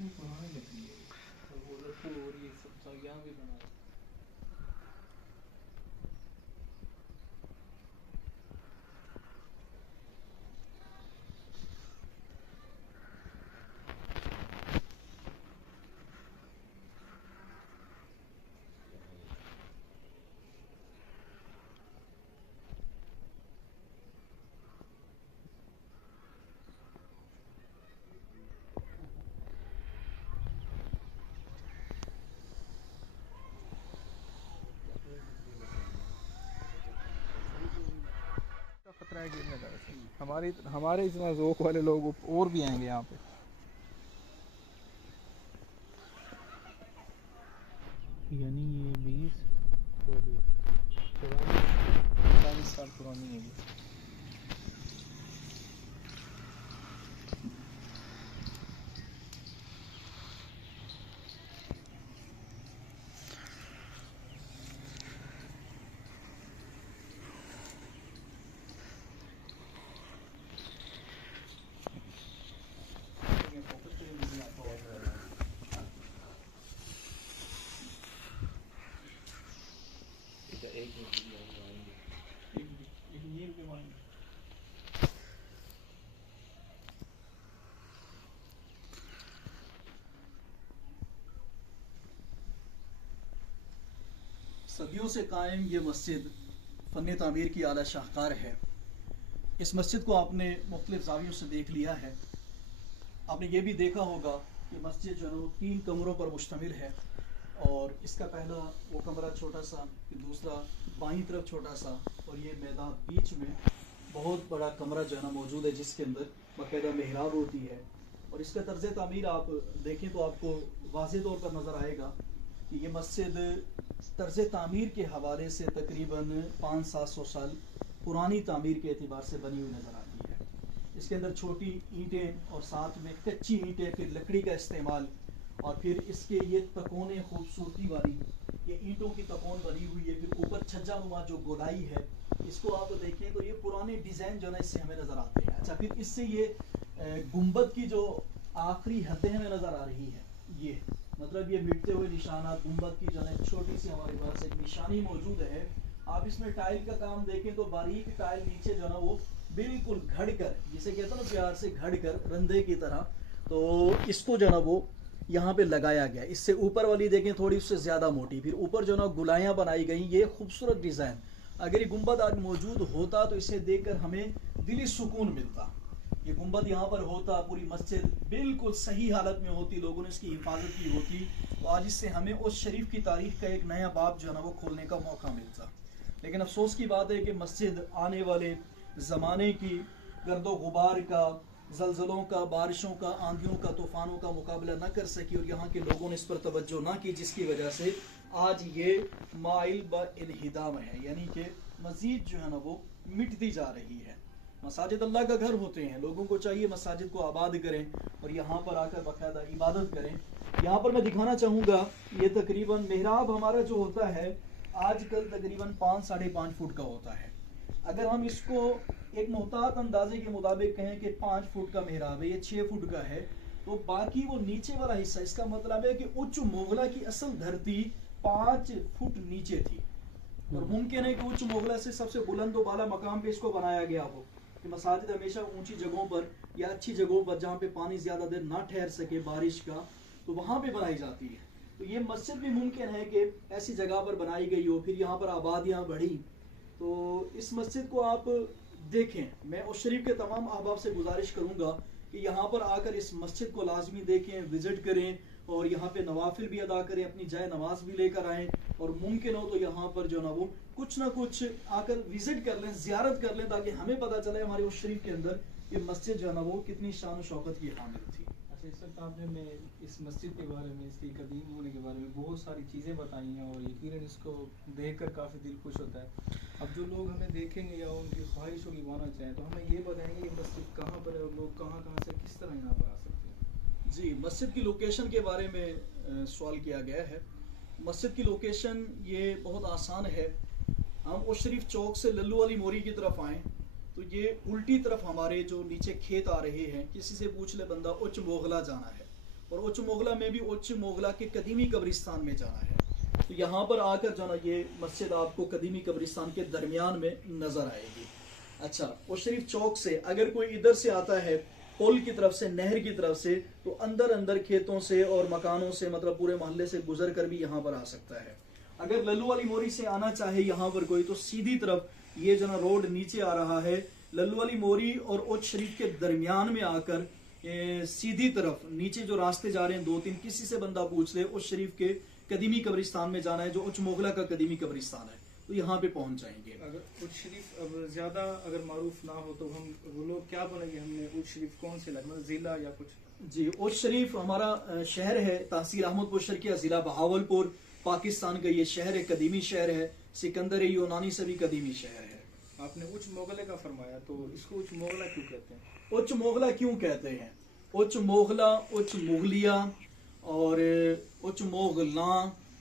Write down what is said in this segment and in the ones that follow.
कितनी पुरानी लकड़ी है और वो रखो और ये सब यहाँ भी बना है। खतरा है गिरने का वैसे। हमारे इतना ज़ोक वाले लोग और भी आएंगे यहाँ पे। यानी ये 20 साल पुरानी है ये। सदियों से कायम ये मस्जिद फ़न तामीर की आला शाहकार है। इस मस्जिद को आपने मुख्तलिफ ज़ावियों से देख लिया है। आपने ये भी देखा होगा कि मस्जिद जो है वो 3 कमरों पर मुश्तमिल है और इसका पहला वो कमरा छोटा सा, फिर दूसरा बाईं तरफ छोटा सा और ये मैदान बीच में बहुत बड़ा कमरा जो है ना मौजूद है जिसके अंदर बाकायदा मेहराब होती है। और इसका तर्ज तामीर आप देखें तो आपको वाज़ेह तौर पर नज़र आएगा कि ये मस्जिद तर्ज तामीर के हवाले से तकरीबन 500-700 साल पुरानी तामीर के एतबार से बनी हुई नज़र आती है। इसके अंदर छोटी ईंटें और साथ में कच्ची ईंटें, फिर लकड़ी का इस्तेमाल और फिर इसके ये तकोने खूबसूरती वाली ये ईंटों की तकोन बनी हुई है। फिर ऊपर छज्जा नुमा जो गोलाई है इसको आप देखें तो ये पुराने डिज़ाइन जो है इससे हमें नज़र आते हैं। अच्छा, फिर इससे ये गुंबद की जो आखिरी हदें हमें नज़र आ रही है, ये मतलब ये मिटते हुए निशानात गुंबद की जो है छोटी सी हमारे पास एक निशानी मौजूद है। आप इसमें टाइल का काम देखें तो बारीक टाइल नीचे जो है ना वो बिल्कुल घड़ कर, जिसे कहते हैं ना प्यार से घड़ कर रंधे की तरह, तो इसको जो है ना वो यहाँ पे लगाया गया। इससे ऊपर वाली देखें थोड़ी उससे ज़्यादा मोटी, फिर ऊपर जो है ना गुलाइयाँ बनाई गई। ये खूबसूरत डिज़ाइन, अगर ये गुंबद आज मौजूद होता तो इसे देखकर हमें दिली सुकून मिलता। ये गुंबद यहाँ पर होता, पूरी मस्जिद बिल्कुल सही हालत में होती, लोगों ने इसकी हिफाजत की होती, तो आज इससे हमें उस शरीफ की तारीख का एक नया बाब जो है ना वो खोलने का मौका मिलता। लेकिन अफसोस की बात है कि मस्जिद आने वाले ज़माने की गर्दो गुबार का, जलजलों का, बारिशों का, आंधियों का, तूफ़ानों का मुकाबला न कर सकी और यहाँ के लोगों ने इस पर तवज्जो ना की, जिसकी वजह से आज ये माइल ब इनहिदाम है, यानी कि मज़ीद जो है ना वो मिटती जा रही है। मसाजिद अल्लाह का घर होते हैं, लोगों को चाहिए मसाजिद को आबाद करें और यहाँ पर आकर बाकायदा इबादत करें। यहाँ पर मैं दिखाना चाहूँगा, ये तकरीबन मेहराब हमारा जो होता है आजकल तकरीबन 5-5.5 फुट का होता है। अगर हम इसको एक मोहतात अंदाजे के मुताबिक कहें कि 5 फुट का मेहराब है, ये 6 फुट का है, तो बाकी वो नीचे वाला हिस्सा, इसका मतलब है कि उच्च मोगला की असल धरती 5 फुट नीचे थी और मुमकिन है कि उच्च मोगला से सबसे बुलंद व बाला मकाम पे इसको बनाया गया हो कि मसाजिद हमेशा ऊंची जगहों पर या अच्छी जगहों पर जहाँ पे पानी ज़्यादा देर ना ठहर सके बारिश का, तो वहाँ पे बनाई जाती है। तो ये मस्जिद भी मुमकिन है कि ऐसी जगह पर बनाई गई हो, फिर यहाँ पर आबादियाँ बढ़ी। तो इस मस्जिद को आप देखें, मैं उस शरीफ के तमाम अहबाब से गुजारिश करूँगा कि यहाँ पर आकर इस मस्जिद को लाजमी देखें, विज़िट करें और यहाँ पे नवाफिल भी अदा करें, अपनी जाए नमाज भी लेकर आएँ और मुमकिन हो तो यहाँ पर जो ना वो कुछ ना कुछ आकर विज़िट कर लें, ज़ियारत कर लें, ताकि हमें पता चले हमारे उस शरीफ के अंदर ये मस्जिद जो है ना वो कितनी शान शौकत की हामिल थी। अच्छा, इस वक्त आपने मैं इस मस्जिद के बारे में, इसकी कदीम होने के बारे में बहुत सारी चीज़ें बताई हैं और यकीनन इसको देखकर काफ़ी दिल खुश होता है। अब जो लोग हमें देखेंगे या उनकी ख्वाहिश होगी आना चाहें तो हमें ये बताएंगे ये मस्जिद कहाँ पर है और लोग कहाँ कहाँ से किस तरह यहाँ पर आ सकते हैं। जी, मस्जिद की लोकेशन के बारे में सवाल किया गया है। मस्जिद की लोकेशन ये बहुत आसान है। हम उस शरीफ चौक से लल्लू वाली मोरी की तरफ आएँ तो ये उल्टी तरफ हमारे जो नीचे खेत आ रहे हैं, किसी से पूछ ले बंदा उच्च मोगला जाना है, और उच्च मोगला में भी उच्च मोगला के कदीमी कब्रिस्तान में जाना है। तो यहाँ पर आकर जो ना ये मस्जिद आपको कदीमी कब्रिस्तान के दरमियान में नजर आएगी। अच्छा, और शरीफ चौक से अगर कोई इधर से आता है पुल की तरफ से, नहर की तरफ से, तो अंदर अंदर खेतों से और मकानों से, मतलब पूरे मोहल्ले से गुजर कर भी यहाँ पर आ सकता है। अगर लल्लू वाली मोरी से आना चाहे यहाँ पर कोई, तो सीधी तरफ ये जो ना रोड नीचे आ रहा है, लल्लू वाली मोरी और उच्च शरीफ के दरमियान में आकर सीधी तरफ नीचे जो रास्ते जा रहे हैं 2-3, किसी से बंदा पूछ ले, उच्च शरीफ के कदीमी कब्रिस्तान में जाना है, जो उच्च मोगला का कदीमी कब्रिस्तान है, तो यहाँ पे पहुंच जाएंगे। अगर उच्च शरीफ अब ज्यादा अगर मारूफ ना हो तो हम वो लोग क्या बोलेंगे, हमने उच्च शरीफ कौन से इलाके, मतलब जिला या कुछ? जी, उच्च शरीफ हमारा शहर है, तहसील अहमदपुर शर्किया, जिला बहावलपुर, पाकिस्तान का ये शहर है, कदीमी शहर है, सिकंदर यूनानी से भी कदीमी शहर है। आपने उच्च मोगले का फरमाया, तो इसको उच्च मोगला क्यों कहते हैं? उच्च मोगला क्यों कहते हैं? उच्च मोगला, उच्च मुगलिया और उच्च मोगला,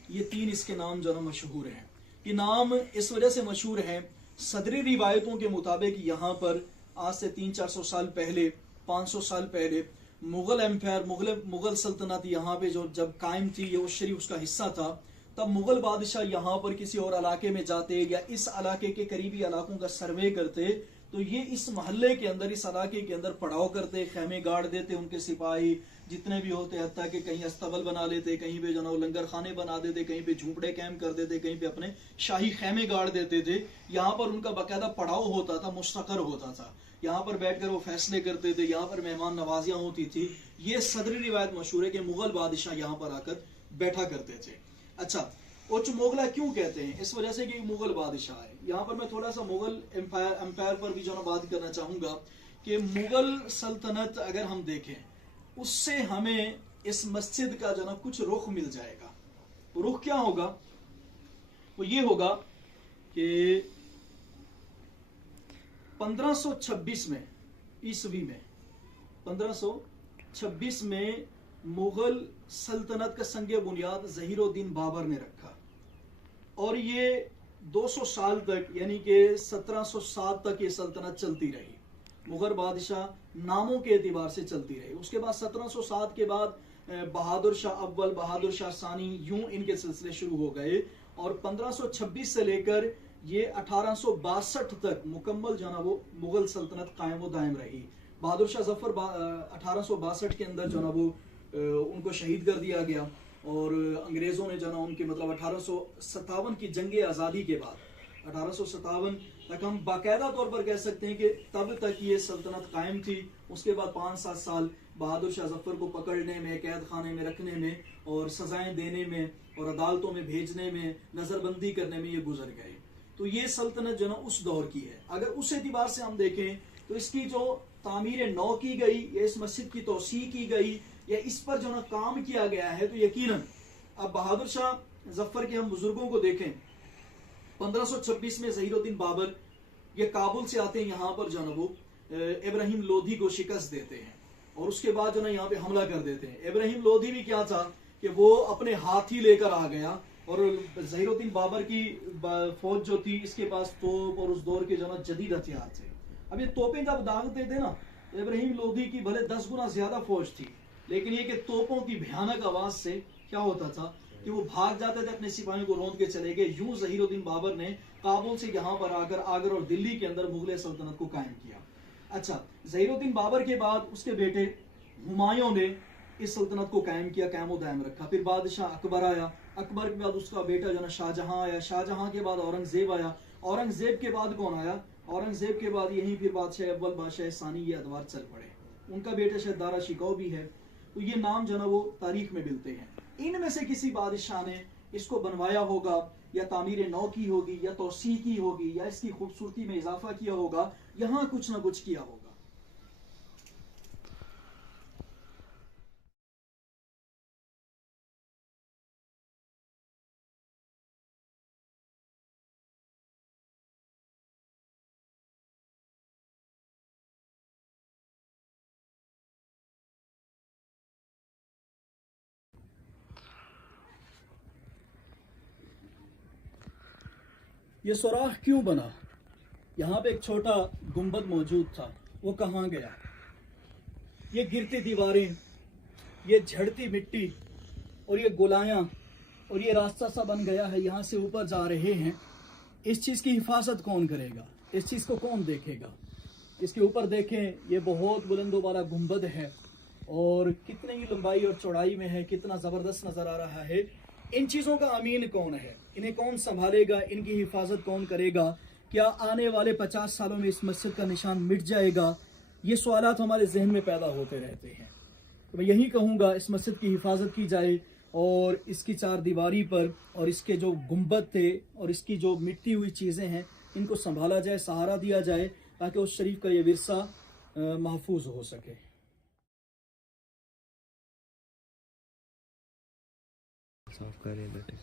ये 3 इसके नाम जो ना मशहूर हैं। ये नाम इस वजह से मशहूर हैं, सदरी रिवायतों के मुताबिक यहाँ पर आज से 300-400 साल पहले, 500 साल पहले मुगल एम्पायर, मुगल सल्तनत यहाँ पे जो जब कायम थी, ये उस शरीफ उसका हिस्सा था, तब मुगल बादशाह यहाँ पर किसी और इलाके में जाते या इस इलाके के करीबी इलाकों का सर्वे करते, तो ये इस मोहल्ले के अंदर, इस इलाके के अंदर पड़ाव करते, खेमे गाड़ देते, उनके सिपाही जितने भी होते, हत्ता कि कहीं अस्तबल बना लेते, कहीं पे जो ना लंगर खाने बना देते, कहीं पे झूंपड़े कैंप कर देते, कहीं पे अपने शाही खेमे गाड़ देते थे। यहाँ पर उनका बाकायदा पड़ाव होता था, मुस्तकर होता था, यहाँ पर बैठकर वो फैसले करते थे, यहाँ पर मेहमान नवाजियां होती थी। ये सदरी रिवायत मशहूर है कि मुगल बादशाह यहाँ पर आकर बैठा करते थे। अच्छा, उच्च मोगला क्यों कहते हैं? इस वजह से कि मुगल बादशाह है। यहाँ पर मैं थोड़ा सा मुगल एम्पायर पर भी जो ना बात करना चाहूंगा कि मुगल सल्तनत अगर हम देखें, उससे हमें इस मस्जिद का जो ना कुछ रुख मिल जाएगा। वो रुख क्या होगा? वो ये होगा कि 1526 में, ईस्वी में 1526 में मुगल सल्तनत का संगे बुनियाद ज़हीरुद्दीन बाबर ने रखा, और ये 200 साल तक, यानी कि 1707 तक ये सल्तनत चलती रही। मुगल बादशाह नामों के एतबार से चलती रही। उसके बाद 1707 के बाद बहादुर शाह अव्वल, बहादुर शाह सानी, यूं इनके सिलसिले शुरू हो गए, और 1526 से लेकर ये 1862 तक मुकम्मल जो ना वो मुगल सल्तनत कायम व दायम रही। बहादुर शाह जफर 1862 के अंदर जो ना वो उनको शहीद कर दिया गया, और अंग्रेजों ने जो ना उनके, मतलब 1857 की जंग आज़ादी के बाद 1857 तक हम बाकायदा तौर पर कह सकते हैं कि तब तक ये सल्तनत कायम थी। उसके बाद 5-7 साल बहादुर शाह जफर को पकड़ने में, कैद खाने में रखने में, और सजाएं देने में, और अदालतों में भेजने में, नजरबंदी करने में ये गुजर गए। तो ये सल्तनत जो ना उस दौर की है। अगर उस एतबार से हम देखें तो इसकी जो तामीर नौ की गई, या इस मस्जिद की तोसी की गई, या इस पर जो ना काम किया गया है, तो यकीनन अब बहादुर शाह जफर के हम बुजुर्गों को देखें, 1526 में ज़हीरुद्दीन बाबर ये काबुल से आते हैं, यहाँ पर जो ना वो इब्राहिम लोधी को शिकस्त देते हैं, और उसके बाद जो ना यहाँ पे हमला कर देते हैं। इब्राहिम लोधी भी क्या था कि वो अपने हाथी लेकर आ गया, और ज़हीरुद्दीन बाबर की फौज जो थी, इसके पास तोप और उस दौर के जो ना जदीद हथियार थे। अब ये तोपें जब दागते थे ना, इब्राहिम लोधी की भले 10 गुना ज्यादा फौज थी, लेकिन ये कि तोपों की भयानक आवाज से क्या होता था कि वो भाग जाते थे, अपने सिपाहियों को रौंद के चले गए। यूं ज़हीरुद्दीन बाबर ने काबुल से यहाँ पर आकर आगरा और दिल्ली के अंदर मुगल सल्तनत को कायम किया। अच्छा, ज़हीरुद्दीन बाबर के बाद उसके बेटे हुमायूं ने इस सल्तनत को कायम किया, कायम दायम रखा। फिर बादशाह अकबर आया, अकबर के बाद उसका बेटा जो ना शाहजहां आया, शाहजहां के बाद औरंगजेब आया, औरंगजेब के बाद कौन आया? औरंगजेब के बाद यहीं फिर बादशाह अव्वल, बादशाह सानी, ये अदवार चल पड़े। उनका बेटा शायद दारा शिकोह भी है। तो ये नाम जो ना वो तारीख में मिलते हैं। इनमें से किसी बादशाह ने इसको बनवाया होगा, या तामीर नौ की होगी, या तोसी की होगी, या इसकी खूबसूरती में इजाफा किया होगा, यहाँ कुछ ना कुछ किया होगा। ये सुराख क्यों बना? यहाँ पे एक छोटा गुंबद मौजूद था, वो कहाँ गया? ये गिरती दीवारें, ये झड़ती मिट्टी और ये गोलायां और ये रास्ता सा बन गया है, यहाँ से ऊपर जा रहे हैं, इस चीज़ की हिफाजत कौन करेगा? इस चीज़ को कौन देखेगा? इसके ऊपर देखें, ये बहुत बुलंदों वाला गुंबद है और कितनी ही लंबाई और चौड़ाई में है, कितना ज़बरदस्त नज़र आ रहा है। इन चीज़ों का अमीन कौन है? इन्हें कौन संभालेगा? इनकी हिफाजत कौन करेगा? क्या आने वाले 50 सालों में इस मस्जिद का निशान मिट जाएगा? ये सवालात हमारे जहन में पैदा होते रहते हैं। तो मैं यही कहूँगा, इस मस्जिद की हिफाजत की जाए और इसकी चार दीवारी पर और इसके जो गुंबद थे और इसकी जो मिटती हुई चीज़ें हैं, इनको संभाला जाए, सहारा दिया जाए, ताकि उस शरीफ का ये विरसा महफूज हो सके। साफ करें बेटे।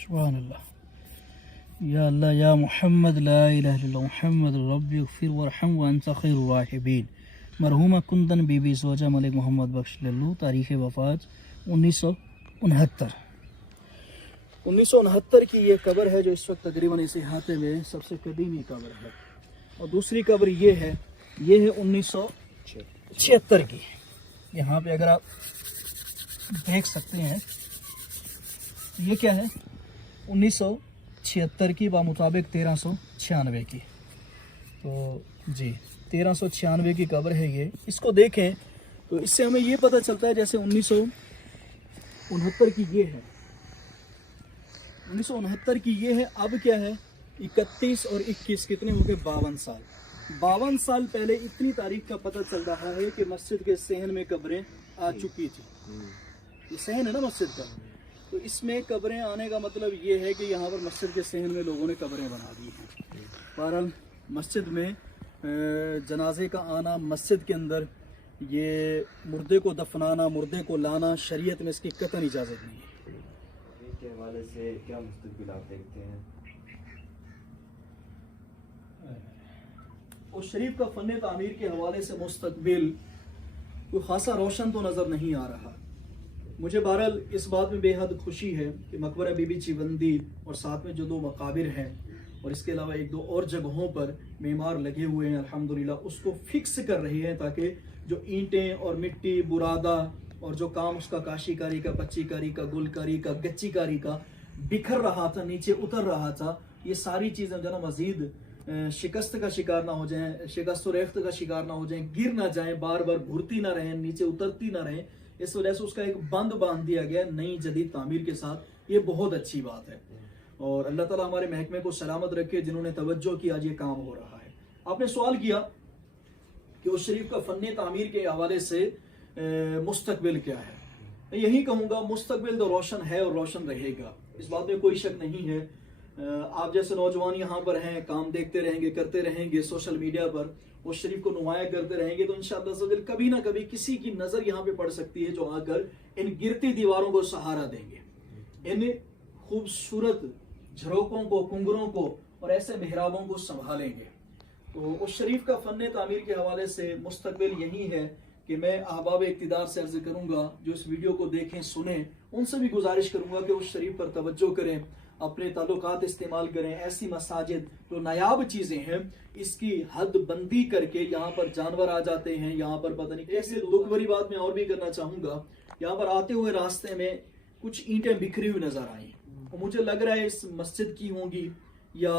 सुभान अल्लाह, या अल्लाह या मोहम्मद ला इलाहा इल्लल्लाह मोहम्मद रब्बी इग़फिर वरहम व अंत खैरुर राहिमीन। मरहुमा कुंदन बीबी ज़ौजा मलिक मोहम्मद बख्श लल्लू। तारीख़ वफ़ात 1969। 1969 की ये कब्र है जो इस वक्त तकरीबन इस इहाते में सबसे कदीमी कब्र है। और दूसरी कब्र ये है 1976 की। यहाँ पे अगर आप देख सकते हैं, ये क्या है, 1976 की बामुताबिक 1396 की। तो जी 1396 की कब्र है ये। इसको देखें तो इससे हमें ये पता चलता है जैसे 1969 की ये है, 1969 की ये है। अब क्या है, 31 और 21 कितने हो गए, 52 साल। 52 साल पहले इतनी तारीख का पता चल रहा है कि मस्जिद के सहन में कब्रें आ चुकी थी। ये सहन है ना मस्जिद का, तो इसमें कब्रें आने का मतलब ये है कि यहाँ पर मस्जिद के सहन में लोगों ने कब्रें बना दी हैं। बहरहाल मस्जिद में जनाजे का आना, मस्जिद के अंदर ये मुर्दे को दफनाना, मुर्दे को लाना, शरीयत में इसकी कतई इजाज़त नहीं है। के हवाले से क्या मुस्तकबिल आप देखते हैं? उस शरीफ का फ़न तामीर के हवाले से मुस्तकबिल कोई ख़ासा रोशन तो नज़र नहीं आ रहा। मुझे बहरहाल इस बात में बेहद खुशी है कि मकबरा बीबी चिवंदी और साथ में जो 2 मकाबिर हैं और इसके अलावा 1-2 और जगहों पर मेमार लगे हुए हैं, अल्हम्दुलिल्लाह उसको फिक्स कर रहे हैं, ताकि जो ईंटें और मिट्टी, बुरादा और जो काम उसका काशीकारी का, पच्चीकारी का, गुलकारी का, गच्चीकारी का बिखर रहा था, नीचे उतर रहा था, ये सारी चीज़ें जो ना मज़ीद शिकस्त का शिकार ना हो जाएं, शिकस्त और रेख्त का शिकार ना हो जाएं, गिर ना जाएं, बार बार घुरती ना रहें, नीचे उतरती ना रहें। इस वजह से उसका एक बंद बांध दिया गया नई जदीद तामीर के साथ। ये बहुत अच्छी बात है और अल्लाह ताला हमारे महकमे को सलामत रखे, जिन्होंने तवज्जो की, आज ये काम हो रहा है। आपने सवाल किया कि उस शरीफ का फ़न तामीर के हवाले से मुस्तकबिल क्या है। मैं यही कहूँगा, मुस्तकबिल तो रोशन है और रोशन रहेगा, इस बात में कोई शक नहीं है। आप जैसे नौजवान यहाँ पर हैं, काम देखते रहेंगे, करते रहेंगे, सोशल मीडिया पर उस शरीफ को नुमाया करते रहेंगे, तो इंशाअल्लाह कभी ना कभी किसी की नज़र यहाँ पे पड़ सकती है जो आकर इन गिरती दीवारों को सहारा देंगे, इन खूबसूरत झरोकों को, कुंगरों को और ऐसे मेहराबों को संभालेंगे। तो उस शरीफ का फ़न तामीर के हवाले से मुस्तकबिल यही है कि मैं अहबाब इक़्तिदार से अर्ज़ करूँगा, जो इस वीडियो को देखें, सुने, उनसे भी गुजारिश करूँगा कि उस शरीफ पर तवज्जो करें, अपने ताल्लुकात इस्तेमाल करें। ऐसी मसाजिद जो नायाब चीज़ें हैं, इसकी हद बंदी करके यहाँ पर जानवर आ जाते हैं, यहाँ पर पता नहीं कैसे। दुख भरी बात मैं और भी करना चाहूँगा, यहाँ पर आते हुए रास्ते में कुछ ईंटें बिखरी हुई नज़र आई और मुझे लग रहा है इस मस्जिद की होंगी या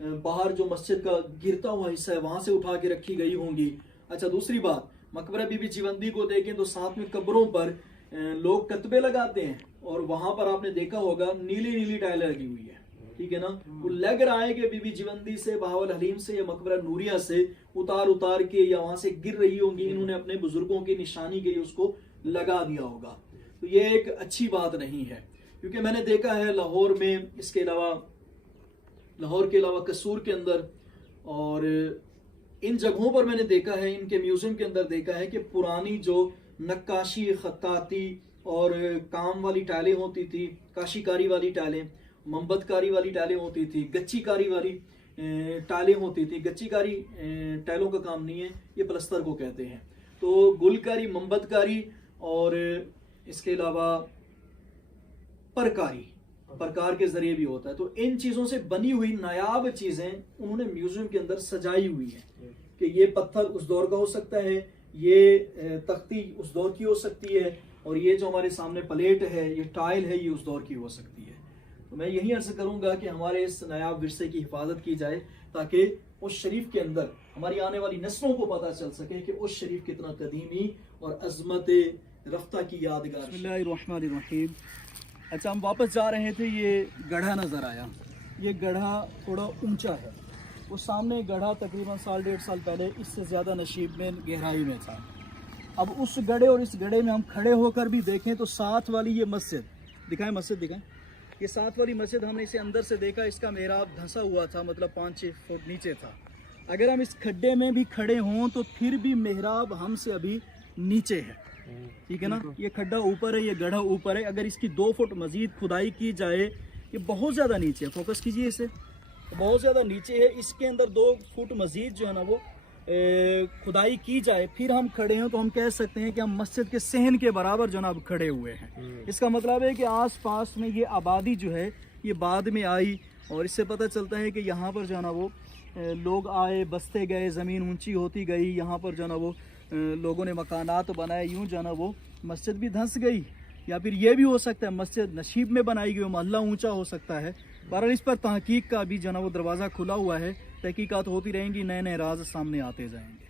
बाहर जो मस्जिद का गिरता हुआ हिस्सा है वहाँ से उठा के रखी गई होंगी। अच्छा, दूसरी बात, मकबरा बीबी चिवंदी को देखें तो साथ में कब्रों पर लोग कतबे लगाते हैं और वहां पर आपने देखा होगा नीली नीली टाइलें लगी हुई है, ठीक है ना। वो लग रहा है कि बीबी चिवंदी से, बहावल हलीम से या मकबरा नूरिया से उतार के या वहां से गिर रही होंगी, इन्होंने अपने बुजुर्गों की निशानी के लिए उसको लगा दिया होगा। तो ये एक अच्छी बात नहीं है, क्योंकि मैंने देखा है लाहौर में, इसके अलावा लाहौर के अलावा कसूर के अंदर और इन जगहों पर मैंने देखा है, इनके म्यूजियम के अंदर देखा है कि पुरानी जो नक्काशी, खत्ताती और काम वाली टाइलें होती थी, काशीकारी वाली टाइलें, मंबतकारी वाली टाइलें होती थी, गच्चीकारी वाली टाइलें होती थी। गच्चीकारी टाइलों का काम नहीं है, ये प्लस्तर को कहते हैं। तो गुलकारी, मंबतकारी और इसके अलावा प्रकार के जरिए भी होता है। तो इन चीज़ों से बनी हुई नायाब चीज़ें उन्होंने म्यूजियम के अंदर सजाई हुई है कि ये पत्थर उस दौर का हो सकता है, ये तख्ती उस दौर की हो सकती है, और ये जो हमारे सामने प्लेट है, ये टाइल है, ये उस दौर की हो सकती है। तो मैं यही अर्ज करूँगा कि हमारे इस नायाब विरसे की हिफाजत की जाए ताकि उस शरीफ के अंदर हमारी आने वाली नस्लों को पता चल सके कि उस शरीफ कितना कदीमी और अजमत रफ्ता की यादगार। बिस्मिल्लाहिर्रहमानिर्रहीम। अच्छा, हम वापस जा रहे थे, ये गढ़ा नज़र आया। ये गढ़ा थोड़ा ऊंचा है, वो सामने गढ़ा तकरीबन 1.5 साल पहले इससे ज़्यादा नशीब में गहराई में था। अब उस गढ़े और इस गढ़े में हम खड़े होकर भी देखें तो साथ वाली ये मस्जिद दिखाएं, मस्जिद दिखाएं। ये साथ वाली मस्जिद हमने इसे अंदर से देखा, इसका मेहराब धंसा हुआ था, मतलब 5-6 फुट नीचे था। अगर हम इस खड्डे में भी खड़े हों तो फिर भी मेहराब हमसे अभी नीचे है, ठीक है ना। ये खड्डा ऊपर है, ये गढ़ा ऊपर है। अगर इसकी 2 फुट मजीद खुदाई की जाए, ये बहुत ज़्यादा नीचे है, फोकस कीजिए इसे, बहुत ज़्यादा नीचे है। इसके अंदर 2 फुट मजीद जो है ना वो खुदाई की जाए, फिर हम खड़े हैं तो हम कह सकते हैं कि हम मस्जिद के सहन के बराबर जनाब खड़े हुए हैं। इसका मतलब है कि आस पास में ये आबादी जो है ये बाद में आई, और इससे पता चलता है कि यहाँ पर जो है ना वो लोग आए, बसते गए, ज़मीन ऊंची होती गई, यहाँ पर जो है ना वो लोगों ने मकानात बनाए, यूँ जो है ना वो मस्जिद भी धंस गई। या फिर ये भी हो सकता है मस्जिद नशीब में बनाई गई, मोहल्ला ऊंचा हो सकता है। बहरहाल इस पर तहकीक का भी जो है ना वो दरवाज़ा खुला हुआ है, तहकीकात होती रहेंगी, नए नए राज सामने आते जाएंगे।